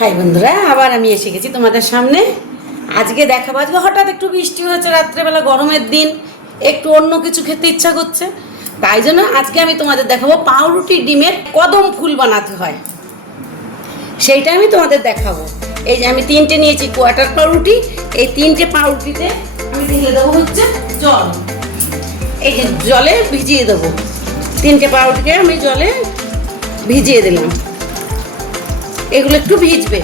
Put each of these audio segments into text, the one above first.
High বন্ধুরা, আবার আমি এসে গেছি তোমাদের সামনে। আজকে দেখাবো, আজকে হঠাৎ একটু বৃষ্টি হয়েছে, রাত্রেবেলা গরমের দিন, একটু অন্য কিছু খেতে ইচ্ছা করছে, তাই জন্য আজকে আমি তোমাদের দেখাবো পাউরুটি ডিমের কদম ফুল বানাতে হয়, সেইটা আমি তোমাদের দেখাবো। এই যে আমি তিনটে নিয়েছি কোয়ার্টার পাউরুটি, এই তিনটে পাউরুটিতে আমি ঢেলে দেবো হচ্ছে জল। এই যে জলে ভিজিয়ে দেবো, তিনটে পাউরুটিকে আমি জলে ভিজিয়ে দিলাম, এগুলো একটু ভিজবে।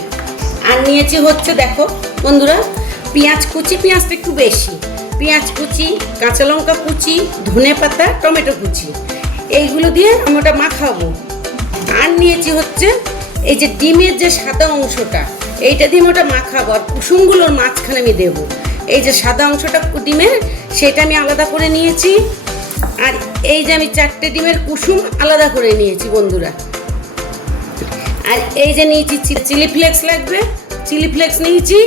আর নিয়েছি হচ্ছে, দেখো বন্ধুরা, পেঁয়াজ কুচি, পেঁয়াজটা একটু বেশি, পেঁয়াজ কুচি, কাঁচা লঙ্কা কুচি, ধনে পাতা, টমেটো কুচি, এইগুলো দিয়ে আমি ওটা মাখাবো। আর নিয়েছি হচ্ছে এই যে ডিমের যে সাদা অংশটা, এইটা দিয়ে আমি ওটা মাখাবো, আর কুসুমগুলোর মাঝখানে আমি দেবো। এই যে সাদা অংশটা ডিমের, সেটা আমি আলাদা করে নিয়েছি। আর এই যে আমি 4টে ডিমের কুসুম আলাদা করে নিয়েছি বন্ধুরা। আর এই যে নিয়েছি চিলি ফ্লেক্স, লাগবে চিলি ফ্লেক্স নিয়েছি।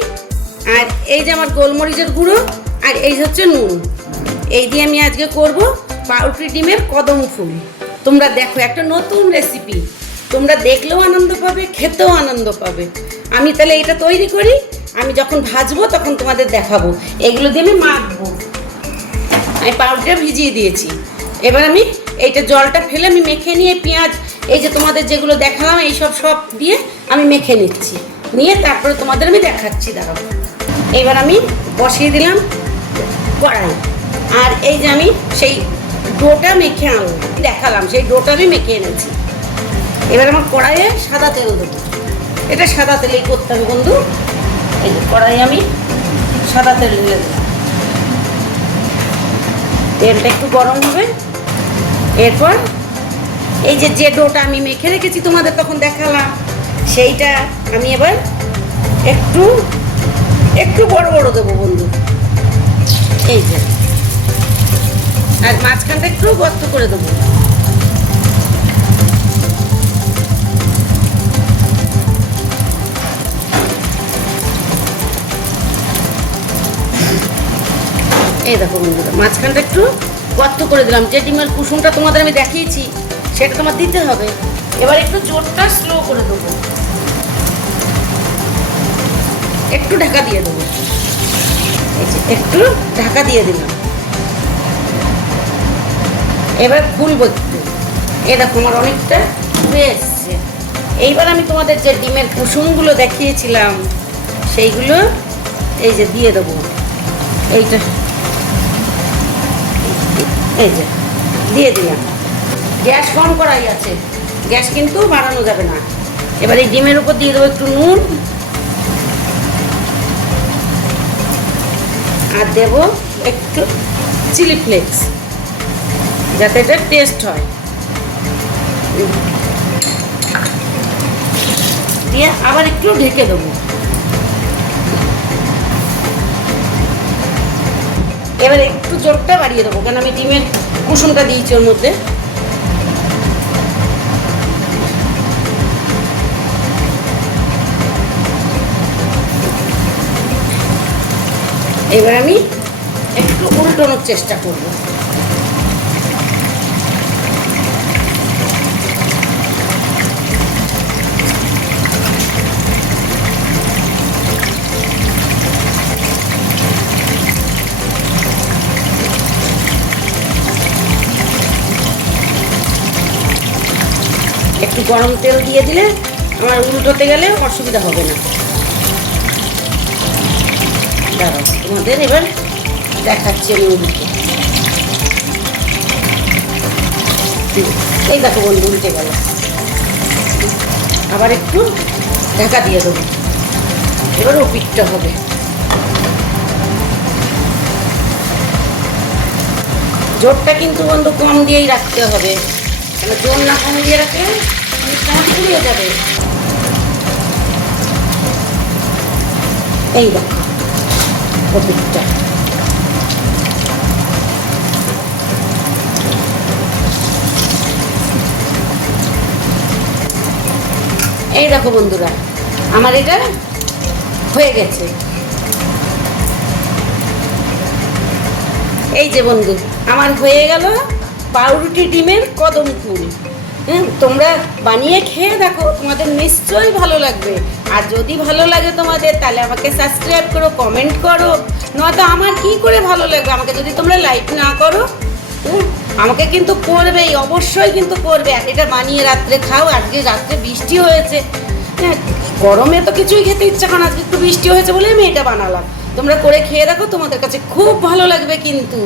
আর এই যে আমার গোলমরিচের গুঁড়ো, আর এই হচ্ছে নুন। এই দিয়ে আমি আজকে করব পাউরুটি ডিমের কদম ফুল। তোমরা দেখো, একটা নতুন রেসিপি, তোমরা দেখলেও আনন্দ পাবে, খেতেও আনন্দ পাবে। আমি তাহলে এটা তৈরি করি, আমি যখন ভাজবো তখন তোমাদের দেখাবো। এগুলো দিয়ে আমি মাখবো। আমি পাউরুটিটা ভিজিয়ে দিয়েছি, এবার আমি এইটা জলটা ফেলে আমি মেখে নিয়ে পেঁয়াজ, এই যে তোমাদের যেগুলো দেখালাম এইসব সব দিয়ে আমি মেখে নিচ্ছি, নিয়ে তারপরে তোমাদের আমি দেখাচ্ছি। দাঁড়াও, এবার আমি বসিয়ে দিলাম কড়াই। আর এই যে আমি সেই ডোটা মেখে আনলাম, দেখালাম সেই ডোটা আমি মেখে এনেছি। এবার আমার কড়াইয়ে সাদা তেল দেবো, এটা সাদা তেলেই করতে হবে বন্ধু। এই যে কড়াইয়ে আমি সাদা তেল দিয়ে দিলাম, তেলটা একটু গরম হবে। এরপর এই যে ডোটা আমি মেখে রেখেছি তোমাদের তখন দেখালাম, সেইটা আমি এবার একটু একটু বড় বড় দেবো বন্ধু, এই যে। আর মাঝখানটা একটু গর্ত করে দেবো। এই দেখো বন্ধুরা, মাঝখানটা একটু গর্ত করে দিলাম। যে ডিমের কুসুমটা তোমাদের আমি দেখিয়েছি সেটা তোমার দিতে হবে। এবার একটু জোরটা স্লো করে দেবো, একটু ঢাকা দিয়ে দেবো। এই যে একটু ঢাকা দিয়ে দিলাম, এবার খুলবো একটু। এ দেখো আমার অনেকটা হয়ে এসছে। এইবার আমি তোমাদের যে ডিমের কুসুমগুলো দেখিয়েছিলাম সেইগুলো এই যে দিয়ে দেবো। এইটা এই যে দিয়ে দিলাম। গ্যাস কম করাই আছে, গ্যাস কিন্তু বাড়ানো যাবে না। এবার এই ডিমের উপর দিয়ে দেবো একটু নুন, আর দেব একটু চিলি ফ্লেক্স, যাতে এটা টেস্ট হয়। দিয়ে আবার একটু ঢেকে দেবো। এবার একটু জোরটা বাড়িয়ে দেবো, কারণ আমি ডিমের কুসুমটা দিয়েছি ওর মধ্যে। এবার আমি একটু উল্টানোর চেষ্টা করব। একটু গরম তেল দিয়ে দিলে আমার উল্টোতে গেলে অসুবিধা হবে না। দাঁড়াও, তোমাদের এবার দেখাচ্ছি আমি উল্টে। এই দেখো বন্ধু, উল্টে গেল। আবার একটু ঢাকা দিয়ে দেবো, এবার ও পিঠটা হবে। জোরটা কিন্তু বন্ধু কম দিয়েই রাখতে হবে, কেন জোর না কম দিয়ে রাখলে পুড়িয়ে যাবে। এই দেখো ও পিঠটা। এই দেখো বন্ধুরা, আমার এটা হয়ে গেছে। এই যে বন্ধু, আমার হয়ে গেল পাউরুটি ডিমের কদম ফুল। তোমরা বানিয়ে খেয়ে দেখো, তোমাদের নিশ্চয়ই ভালো লাগবে। আর যদি ভালো লাগে তোমাদের তাহলে আমাকে সাবস্ক্রাইব করো, কমেন্ট করো, নয়তো আমার কি করে ভালো লাগবে আমাকে যদি তোমরা লাইক না করো। আমাকে কিন্তু করবেই, অবশ্যই কিন্তু করবে। এটা বানিয়ে রাত্রে খাও। আজকে রাত্রে বৃষ্টি হয়েছে, হ্যাঁ, গরমে তো কিছুই খেতে ইচ্ছা করে না, আজকে একটু বৃষ্টি হয়েছে বলে আমি এটা বানালাম। তোমরা করে খেয়ে দেখো, তোমাদের কাছে খুব ভালো লাগবে কিন্তু।